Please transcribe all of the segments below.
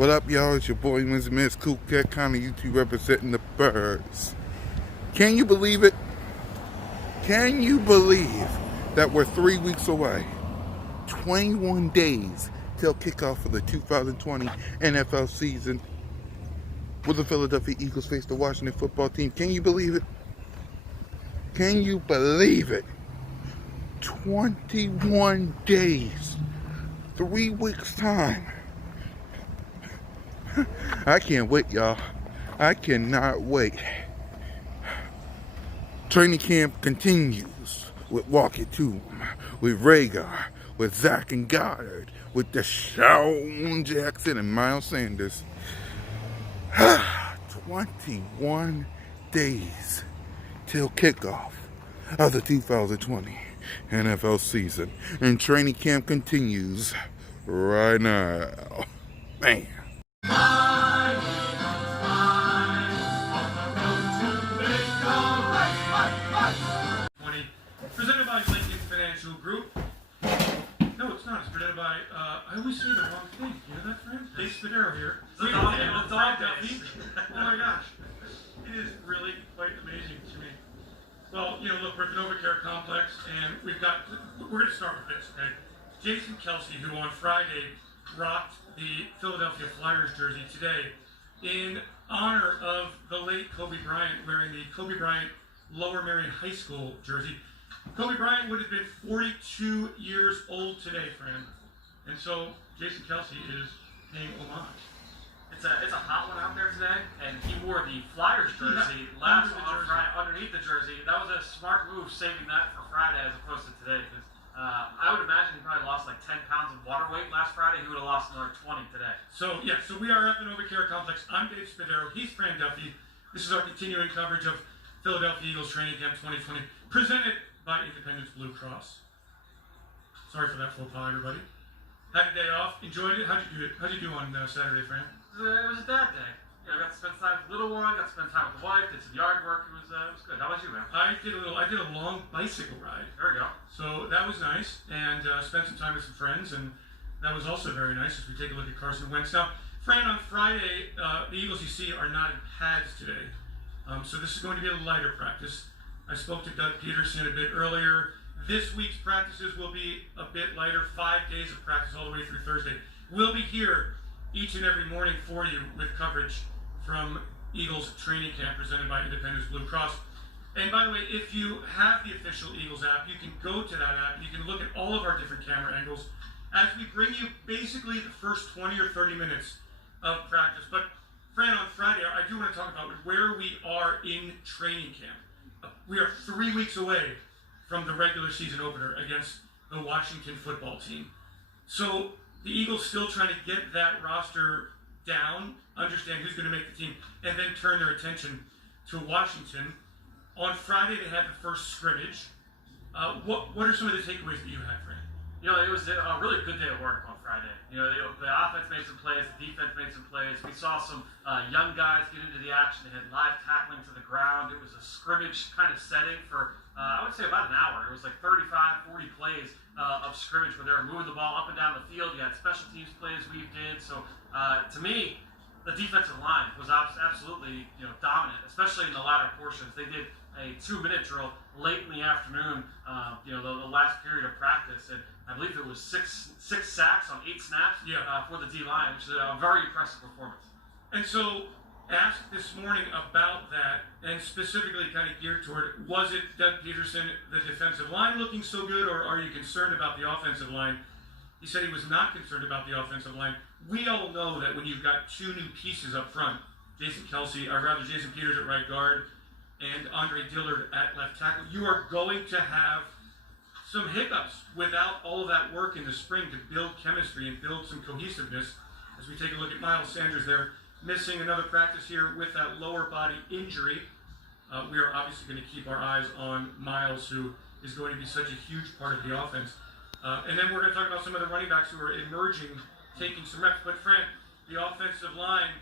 What up, y'all? It's your boy, Mr. Miss Cool Cat County YouTube representing the birds. Can you believe it? Can you believe that we're 3 weeks away? 21 days till kickoff for the 2020 NFL season. Will the Philadelphia Eagles face the Washington football team? Can you believe it? Can you believe it? 21 days. 3 weeks time. I can't wait, y'all. I cannot wait. Training camp continues with Walker Toom, with Rhaegar, with Zach and Goddard, with Deshaun Jackson and Miles Sanders. 21 days till kickoff of the 2020 NFL season. And training camp continues right now. Man. Presented by Lincoln Financial Group. No, it's not. It's presented by, I always say the wrong thing. You know that, friend? Dave Spadero here. The dog Duffy. Oh my gosh. It is really quite amazing to me. Well, you know, look, we're at the NovaCare Complex, and we're going to start with this, okay? Jason Kelsey, who on Friday rocked the Philadelphia Flyers jersey today in honor of the late Kobe Bryant, wearing the Kobe Bryant Lower Merion High School jersey. Kobe Bryant would have been 42 years old today, friend. And so Jason Kelsey is paying homage. It's a hot one out there today, and he wore the Flyers jersey last on Friday underneath the jersey. That was a smart move, saving that for Friday as opposed to today. Because I would imagine he probably lost like 10 pounds of water weight last Friday. He would have lost another 20 today. So yeah, so we are at the NovaCare Complex. I'm Dave Spadero. He's Fran Duffy. This is our continuing coverage of Philadelphia Eagles Training Camp 2020, presented by Independence Blue Cross. Sorry for that faux pas, everybody. Had a day off. Enjoyed it. How'd you do on Saturday, Fran? It was a dad day. I got to spend time with the little one. Got to spend time with the wife. Did some yard work. It was good. How about you, man? I did a long bicycle ride. There we go. So that was nice, and spent some time with some friends, and that was also very nice as we take a look at Carson Wentz. Now, Fran, on Friday, the Eagles you see are not in pads today, so this is going to be a lighter practice. I spoke to Doug Peterson a bit earlier. This week's practices will be a bit lighter, 5 days of practice all the way through Thursday. We'll be here each and every morning for you with coverage from Eagles Training Camp presented by Independence Blue Cross. And by the way, if you have the official Eagles app, you can go to that app. You can look at all of our different camera angles as we bring you basically the first 20 or 30 minutes of practice. But Fran, on Friday, I do want to talk about where we are in training camp. We are 3 weeks away from the regular season opener against the Washington football team. So the Eagles still trying to get that roster down, understand who's going to make the team, and then turn their attention to Washington. On Friday, they had the first scrimmage. What are some of the takeaways that you had, Fran? You know, it was a really good day of work on Friday. You know, the offense made some plays, the defense made some plays. We saw some young guys get into the action. They had live tackling to the ground. It was a scrimmage kind of setting for, I would say, about an hour. It was like 35, 40 plays of scrimmage where they were moving the ball up and down the field. You had special teams plays we did. So, to me, the defensive line was absolutely, dominant, especially in the latter portions. They did a 2-minute drill late in the afternoon, the last period of practice, and I believe it was six sacks on 8 snaps for the D-line, which is a very impressive performance. And so, asked this morning about that, and specifically kind of geared toward, was it Doug Peterson, the defensive line looking so good, or are you concerned about the offensive line? He said he was not concerned about the offensive line. We all know that when you've got 2 new pieces up front, Jason Peters at right guard and Andre Dillard at left tackle, you are going to have some hiccups without all of that work in the spring to build chemistry and build some cohesiveness. As we take a look at Miles Sanders there, missing another practice here with that lower body injury. We are obviously going to keep our eyes on Miles, who is going to be such a huge part of the offense. And then we're going to talk about some of the running backs who are emerging, taking some reps. But Fran, the offensive line,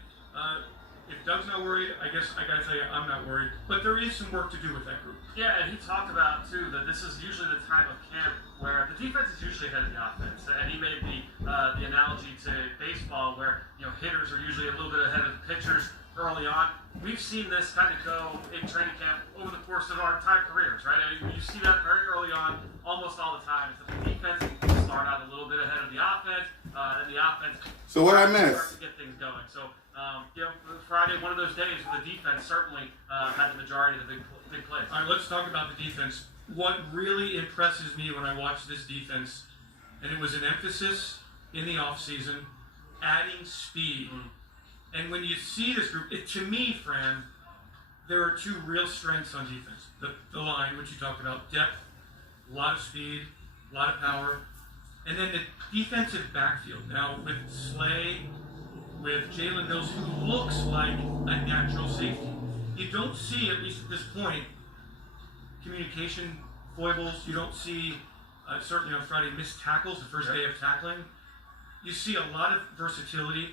if Doug's not worried, I guess I gotta tell you, I'm not worried. But there is some work to do with that group. Yeah, and he talked about too that this is usually the time of camp where the defense is usually ahead of the offense, and he made the analogy to baseball where hitters are usually a little bit ahead of the pitchers early on. We've seen this kind of go in training camp over the course of our entire careers, right? I mean, you see that very early on, almost all the time. Is that the defense can start out a little bit ahead of the offense, and the offense. So what I start miss? to get things going. So Friday, one of those days where the defense certainly had the majority of the big plays. All right, let's talk about the defense. What really impresses me when I watch this defense, and it was an emphasis in the offseason, adding speed. And when you see this group, to me, Fran, there are two real strengths on defense. The line, which you talked about, depth, a lot of speed, a lot of power. And then the defensive backfield. Now, with Slay, with Jalen Mills, who looks like a natural safety. You don't see, at least at this point, communication foibles. You don't see, certainly on Friday, missed tackles, the first day of tackling. You see a lot of versatility.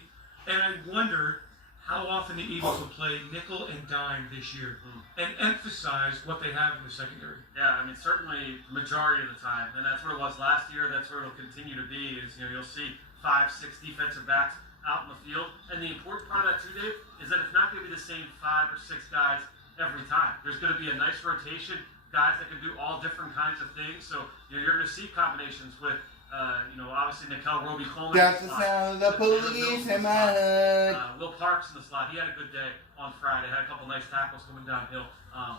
And I wonder how often the Eagles will play nickel and dime this year and emphasize what they have in the secondary. Yeah, I mean, certainly the majority of the time. And that's what it was last year. That's where it'll continue to be is, you'll see 5-6 defensive backs out in the field. And the important part of that too, Dave, is that it's not going to be the same 5 or 6 guys every time. There's going to be a nice rotation, guys that can do all different kinds of things. So you're going to see combinations with, obviously Nickel Roby-Coleman. That's the sound of the police in my hood. Will Parks in the slot. He had a good day on Friday. Had a couple nice tackles coming downhill.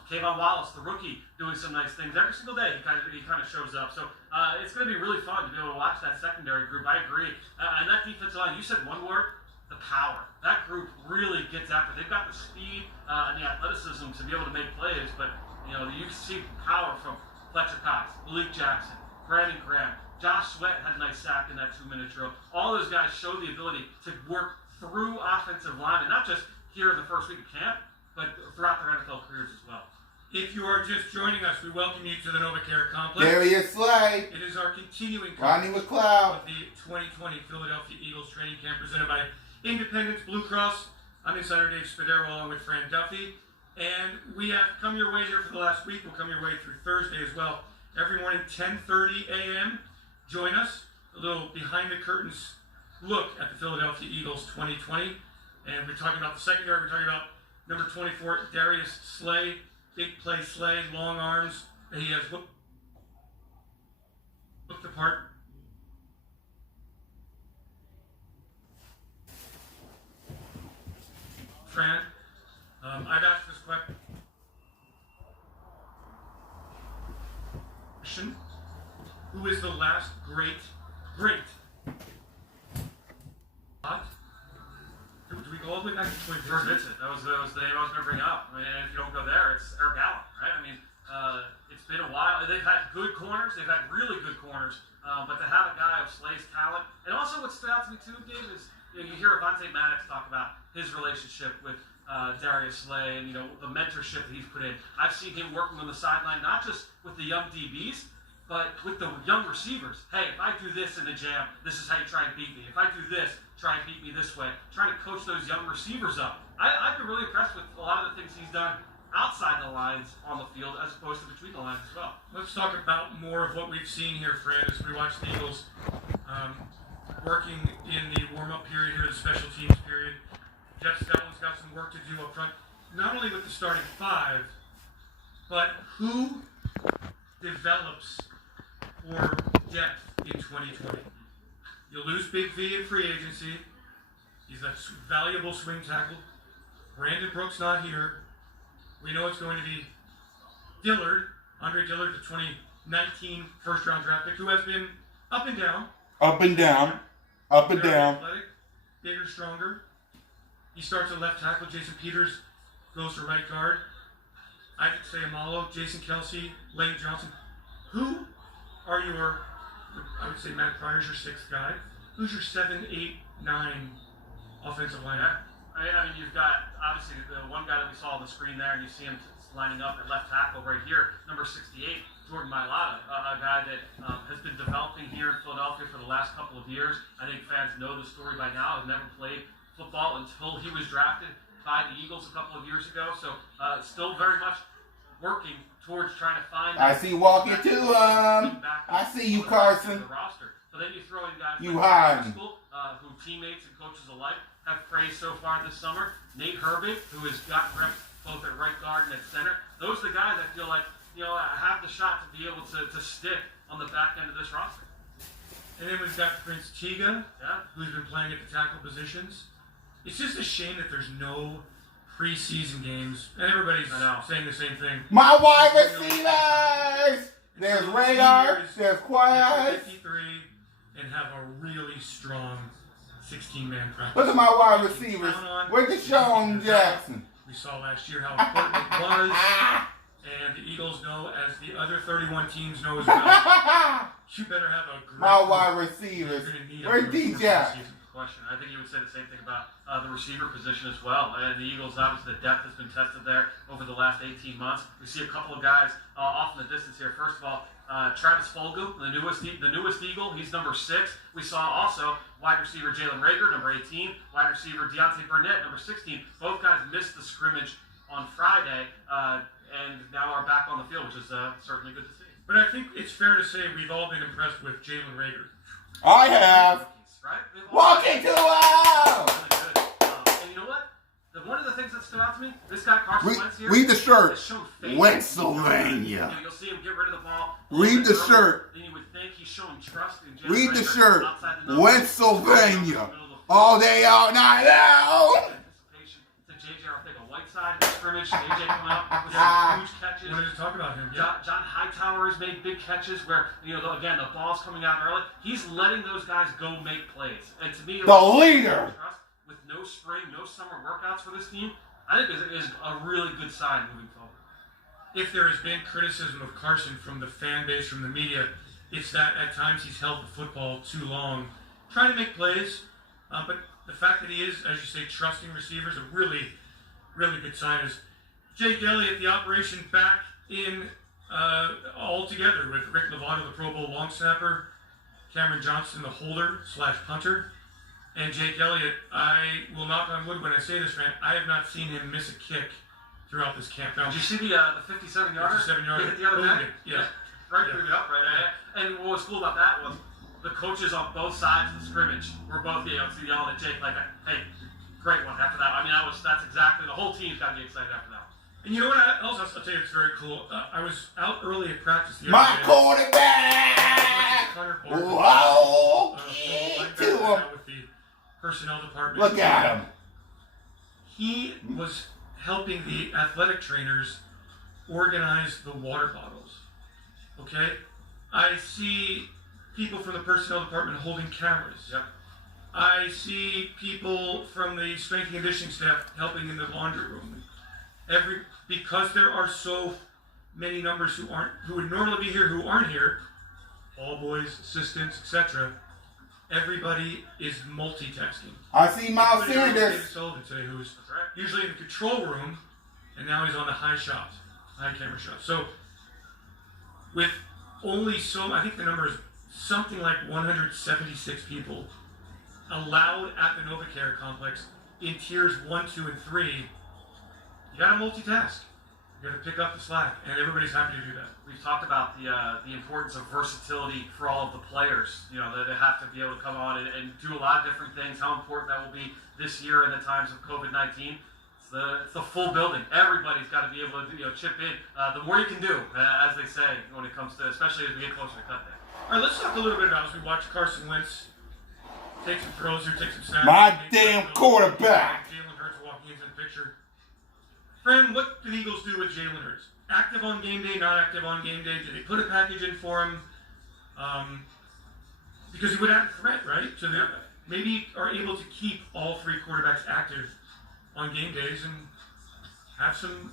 Kayvon Wallace, the rookie, doing some nice things every single day. He kind of shows up. So it's going to be really fun to be able to watch that secondary group. I agree. And that defensive line, you said one word, the power. That group really gets after. They've got the speed and the athleticism to be able to make plays. But you see power from Fletcher Cox, Malik Jackson, Brandon Graham. Josh Sweat had a nice sack in that 2-minute drill. All those guys show the ability to work through offensive line, and not just here in the first week of camp, but throughout their NFL careers as well. If you are just joining us, we welcome you to the NovaCare Complex. Darius Slay. It is our continuing Rodney coverage McLeod. of the 2020 Philadelphia Eagles training camp presented by Independence Blue Cross. I'm Insider Dave Spadero along with Fran Duffy. And we have come your way here for the last week. We'll come your way through Thursday as well. Every morning, 10:30 a.m. Join us. A little behind the curtains look at the Philadelphia Eagles 2020. And we're talking about the secondary. We're talking about number 24, Darius Slay. Big play Slay, long arms. He has looked apart. Fran, I've asked this question. Who is the last great? Do we go all the way back to 2013? George Vincent. That was the name I was going to bring up. I mean, if you don't go there, it's Eric Allen, right? I mean, it's been a while. They've had good corners. They've had really good corners. But to have a guy of Slay's talent, and also what stood out to me too, Dave, is you hear Avonte Maddox talk about his relationship with Darius Slay and the mentorship that he's put in. I've seen him working on the sideline, not just with the young DBs, but with the young receivers. Hey, if I do this in the jam, this is how you try and beat me. If I do this, try and beat me this way. Trying to coach those young receivers up. I've been really impressed with a lot of the things he's done outside the lines on the field as opposed to between the lines as well. Let's talk about more of what we've seen here, Fran, as we watch the Eagles working in the warm-up period here, the special teams period. Jeff Stelton's got some work to do up front, not only with the starting 5, but who develops for depth in 2020. You lose Big V in free agency. He's a valuable swing tackle. Brandon Brooks not here. We know it's going to be Dillard, Andre Dillard, the 2019 first-round draft pick, who has been up and down. Up and down. Up and Very down. athletic, bigger, stronger. He starts at left tackle. Jason Peters goes to right guard. Isaac Seumalo, Jason Kelsey, Lane Johnson. Who are your, I would say Matt Pryor's your 6th guy. Who's your 7, 8, 9 offensive line? I mean, you've got, obviously, the one guy that we saw on the screen there, and you see him lining up at left tackle right here, number 68, Jordan Mailata, a guy that has been developing here in Philadelphia for the last couple of years. I think fans know the story by now. Has never played football until he was drafted. by the Eagles a couple of years ago. So still very much working towards trying to find. I see you walking too. I see you, Carson. The roster. But then you throw in guys You like hiding. School, who teammates and coaches alike have praised so far this summer. Nate Herbig, who has gotten reps both at right guard and at center. Those are the guys I feel like have the shot to be able to stick on the back end of this roster. And then we've got Prince Tiga, Yeah. who's been playing at the tackle positions. It's just a shame that there's no preseason games, and everybody's saying the same thing. My wide receivers. There's Radar. There's Quiet. 53 and have a really strong 16-man practice. Look at my wide receivers. Where's Deshaun Jackson? We saw last year how important it was, and the Eagles know, as the other 31 teams know as well. You better have a great My wide receivers. Where's DJ? Question. I think you would say the same thing about the receiver position as well. And the Eagles, obviously, the depth has been tested there over the last 18 months. We see a couple of guys off in the distance here. First of all, Travis Fulgham, the newest Eagle, he's number 6. We saw also wide receiver Jalen Reagor, number 18, wide receiver Deontay Burnett, number 16. Both guys missed the scrimmage on Friday and now are back on the field, which is certainly good to see. But I think it's fair to say we've all been impressed with Jalen Reagor. I have. Right? Walking to Really good. And you know what? One of the things that stood out to me, this guy Carson Wentz here, read the shirt. has shown faith. Pennsylvania. You'll see him get rid of the ball. Read the shirt. Then you would think he's showing trust in Jalen Read the Reagor shirt. outside the numbers. Pennsylvania. All day, all night long. Anticipation to J.J. Arcega-Whiteside in the scrimmage. A.J. coming up with some huge catches. Wanted to talk about him. John Hightower has made big catches where, again, the ball's coming out early. He's letting those guys go make plays. And to me, The leader. with no spring, no summer workouts for this team, I think is a really good sign moving forward. If there has been criticism of Carson from the fan base, from the media, it's that at times he's held the football too long, trying to make plays. But the fact that he is, as you say, trusting receivers, a really, really good sign. Is Jake Elliott, the operation back in all together with Rick Lovato, the Pro Bowl long snapper, Cameron Johnson, the holder / punter, and Jake Elliott. I will knock on wood when I say this, Fran. I have not seen him miss a kick throughout this camp. Now, Did you see the 57-yarder? 57-yarder. He hit the other Boomed guy? it, yeah. Right through the upright. And what was cool about that was the coaches on both sides of the scrimmage were both yelling at Jake like, hey, great one after that. I mean, that's exactly, the whole team's got to be excited after that. And you know what else I'll tell you it's very cool? I was out early at practice the My other day. quarterback. Connor Barker, Whoa. linebacker, To him. now with the personnel department. Look at him. He was helping the athletic trainers organize the water bottles. Okay? I see people from the personnel department holding cameras. Yep. I see people from the strength and conditioning staff helping in the laundry room. Because there are so many numbers who would normally be here who aren't here, ball boys, assistants, etc. Everybody is multitasking. I see Miles David Sanders. Sullivan today, who's usually in the control room, and now he's on the high camera shot. So with only I think the number is something like 176 people allowed at the NovaCare complex in tiers 1, 2, and 3. You got to multitask. You got to pick up the slack, and everybody's happy to do that. We've talked about the importance of versatility for all of the players. That they have to be able to come on and do a lot of different things. How important that will be this year in the times of COVID-19. It's the full building. Everybody's got to be able to chip in. The more you can do, as they say, when it comes to, especially as we get closer to cut day. All right, let's talk a little bit about as we watch Carson Wentz take some throws here, take some snaps. My damn quarterback. Jalen Hurts walking into the picture. Friend, what do the Eagles do with Jalen Hurts? Active on game day, not active on game day? Did they put a package in for him? Because he would add a threat, right? So they maybe are able to keep all 3 quarterbacks active on game days and have some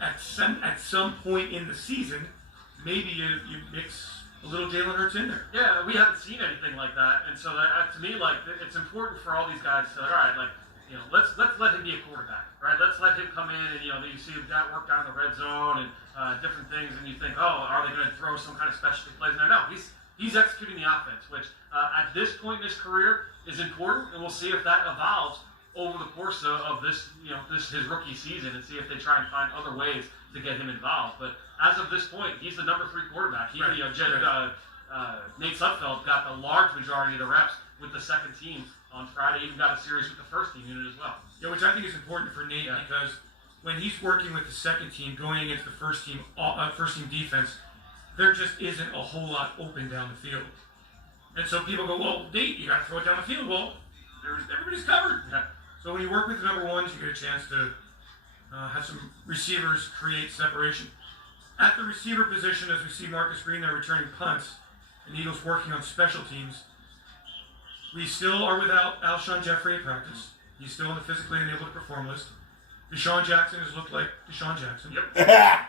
at some point in the season, maybe you mix a little Jalen Hurts in there. Yeah, we haven't seen anything like that, and so that, to me, like, it's important for all these guys to, all right, like, let's let him be a quarterback, right? Let's let him come in and you see that work down in the red zone and different things, and you think, oh, are they going to throw some kind of specialty plays in there? No, he's executing the offense, which at this point in his career is important, and we'll see if that evolves over the course of this, his rookie season, and see if they try and find other ways to get him involved. But as of this point, he's the number 3 quarterback. Nate Sudfeld got the large majority of the reps with the second team on Friday. Even got a series with the first team unit as well. Yeah, which I think is important for Nate because when he's working with the second team, going against the first team defense, there just isn't a whole lot open down the field. And so people go, well, Nate, you got to throw it down the field. Well, everybody's covered. Yeah. So when you work with the number ones, you get a chance to have some receivers create separation. At the receiver position, as we see Marcus Green there returning punts, and Eagles working on special teams, we still are without Alshon Jeffrey at practice. He's still on the physically unable to perform list. Deshaun Jackson has looked like Deshaun Jackson. Yep. I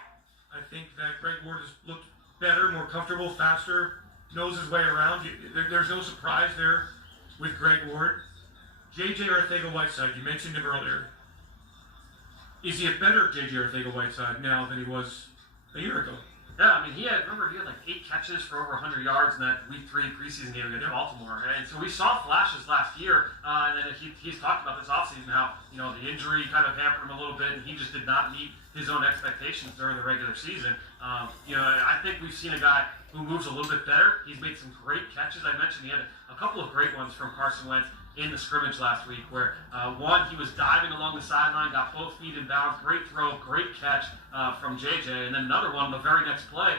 think that Greg Ward has looked better, more comfortable, faster, knows his way around. There's no surprise there with Greg Ward. J.J. Arcega-Whiteside, you mentioned him earlier. Is he a better J.J. Arcega-Whiteside now than he was a year ago? Yeah, I mean, he had like 8 catches for over 100 yards in that Week 3 preseason game against Baltimore. And so we saw flashes last year, and then he's talked about this offseason how, the injury kind of hampered him a little bit, and he just did not meet his own expectations during the regular season. I think we've seen a guy who moves a little bit better. He's made some great catches. I mentioned he had a couple of great ones from Carson Wentz in the scrimmage last week, where one, he was diving along the sideline, got both feet in bounds, great throw, great catch from JJ, and then another one, the very next play,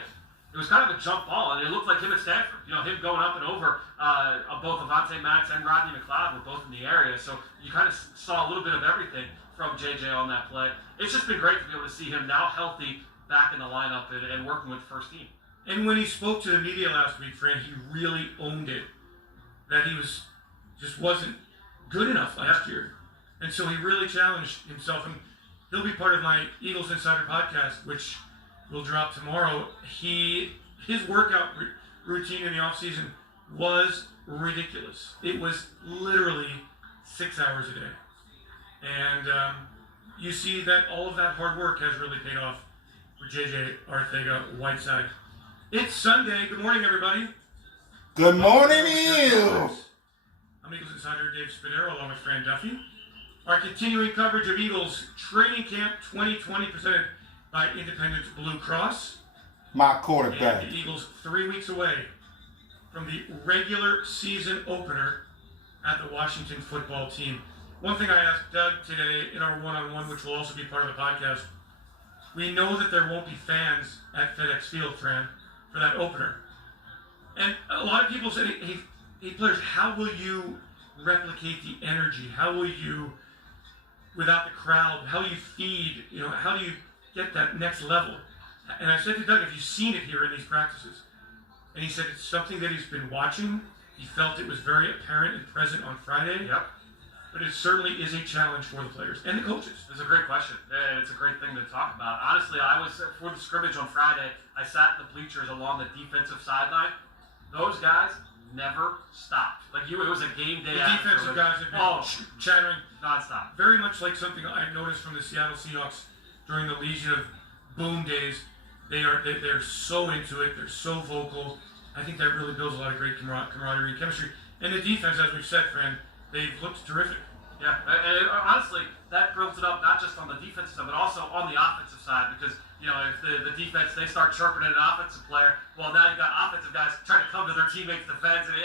it was kind of a jump ball, and it looked like him at Stanford. Him going up and over both Avonte Maddox and Rodney McLeod were both in the area, so you kind of saw a little bit of everything from JJ on that play. It's just been great to be able to see him now healthy, back in the lineup and working with first team. And when he spoke to the media last week, Fran, he really owned it, that he just wasn't good enough last year. And so he really challenged himself. And he'll be part of my Eagles Insider podcast, which will drop tomorrow. His workout routine in the offseason was ridiculous. It was literally 6 hours a day. And you see that all of that hard work has really paid off for J.J. Arcega-Whiteside. It's Sunday. Good morning, everybody. Good morning, Eagles. I'm Eagles Insider Dave Spadero along with Fran Duffy. Our continuing coverage of Eagles Training Camp 2020 presented by Independence Blue Cross. My quarterback. And the Eagles 3 weeks away from the regular season opener at the Washington football team. One thing I asked Doug today in our one-on-one, which will also be part of the podcast, we know that there won't be fans at FedEx Field, Fran, for that opener. And a lot of people said, hey, players, how will you replicate the energy? How will you, without the crowd, how will you feed, how do you get that next level? And I said to Doug, have you seen it here in these practices? And he said it's something that he's been watching. He felt it was very apparent and present on Friday. Yep. But it certainly is a challenge for the players and the coaches. It's a great question, and it's a great thing to talk about. Honestly, I was, for the scrimmage on Friday, I sat in the bleachers along the defensive sideline. Those guys never stopped. It was a game day. The defensive guys have been chattering nonstop. Very much like something I noticed from the Seattle Seahawks during the Legion of Boom days. They're so into it. They're so vocal. I think that really builds a lot of great camaraderie and chemistry. And the defense, as we've said, Fran, they've looked terrific. Yeah, and honestly, that builds it up not just on the defensive side, but also on the offensive side. Because if the defense, they start chirping at an offensive player, well, now you've got offensive guys trying to come to their teammates' defense, and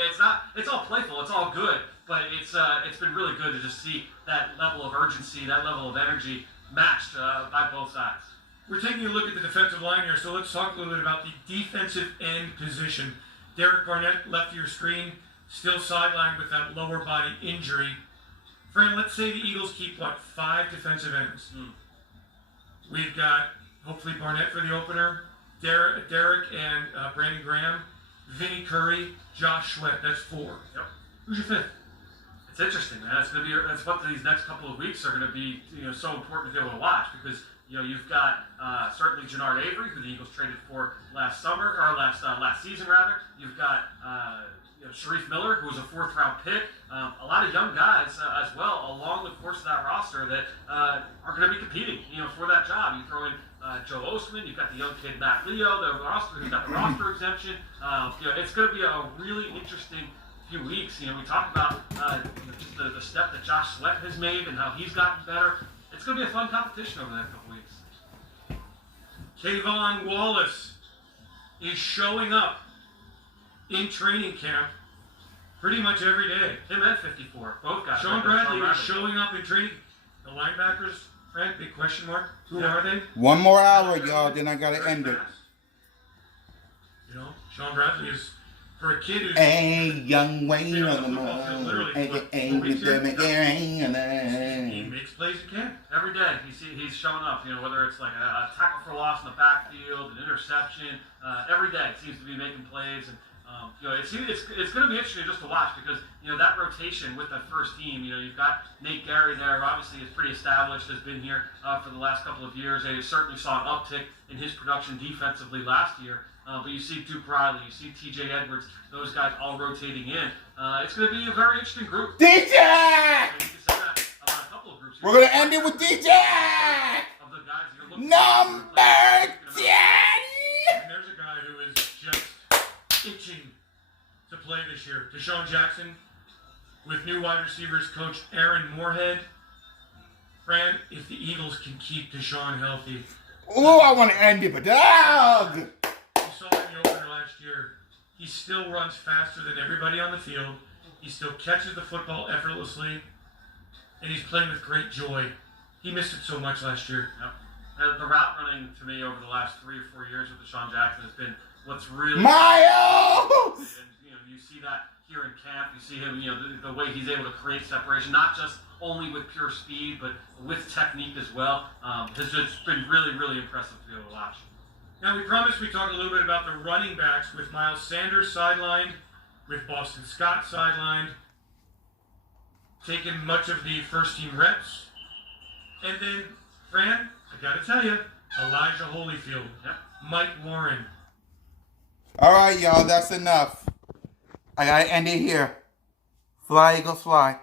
it's all playful, it's all good, but it's been really good to just see that level of urgency, that level of energy matched by both sides. We're taking a look at the defensive line here, so let's talk a little bit about the defensive end position. Derek Barnett, left of your screen, still sidelined with that lower body injury. Fran, let's say the Eagles keep, 5 defensive ends. We've got, hopefully, Barnett for the opener, Derek and Brandon Graham, Vinny Curry, Josh Sweat. That's 4. Yep. Who's your 5th? It's interesting, man. That's what these next couple of weeks are going to be, so important to be able to watch, because you've got certainly Jannard Avery, who the Eagles traded for last season rather. You've got Sharif Miller, who was a 4th-round pick. A lot of young guys as well along the course of that roster that are going to be competing, for that job. You throw in Joe Ostman, you've got the young kid Matt Leo, who's got the roster exemption. It's going to be a really interesting few weeks. You know, we talked about just the step that Josh Sweat has made and how he's gotten better. It's going to be a fun competition over the next couple weeks. Kayvon Wallace is showing up in training camp pretty much every day. Him and 54, both guys. Sean Bradley is showing up in training. The linebackers, Frank, big question mark. Who are they? One more hour, y'all, then I gotta end it. You know, Sean Bradley is, for a kid who's... Hey, young Wayne been on the football field moon. literally Hey, for, what, hey, 4 with weeks the here? He McGarry. makes plays in camp. Every day he's showing up, you know, whether it's like a tackle for loss in the backfield, an interception, every day it seems to be making plays. And you know, it's going to be interesting just to watch because, you know, that rotation with that first team, you know, you've got Nate Gary there, who obviously is pretty established, has been here for the last couple of years. They certainly saw an uptick in his production defensively last year. But you see Duke Riley, you see TJ Edwards, those guys all rotating in. It's going to be a very interesting group. DJ! You can say that about a couple of groups here. We're gonna end it with DJ! Of the guys you're looking Number for. 10! And there's a guy who is just itching to play this year. Deshaun Jackson with new wide receivers coach Aaron Moorhead. Fran, if the Eagles can keep Deshaun healthy, Oh, I want to end it, but dog! you saw in the opener last year, he still runs faster than everybody on the field. He still catches the football effortlessly, and he's playing with great joy. He missed it so much last year. Yep. The route running to me over the last 3 or 4 years with Deshaun Jackson has been what's really Miles! And you know, you see that here in camp. You see him, you know, the way he's able to create separation, not just only with pure speed, but with technique as well. Has just been really, really impressive to be able to watch. Now, we promised we'd talk a little bit about the running backs with Miles Sanders sidelined, with Boston Scott sidelined, taking much of the first team reps. And then, Fran, I gotta tell you, Elijah Holyfield, Yep. Mike Warren. All right, y'all, that's enough. I gotta end it here. Fly, Eagles, fly.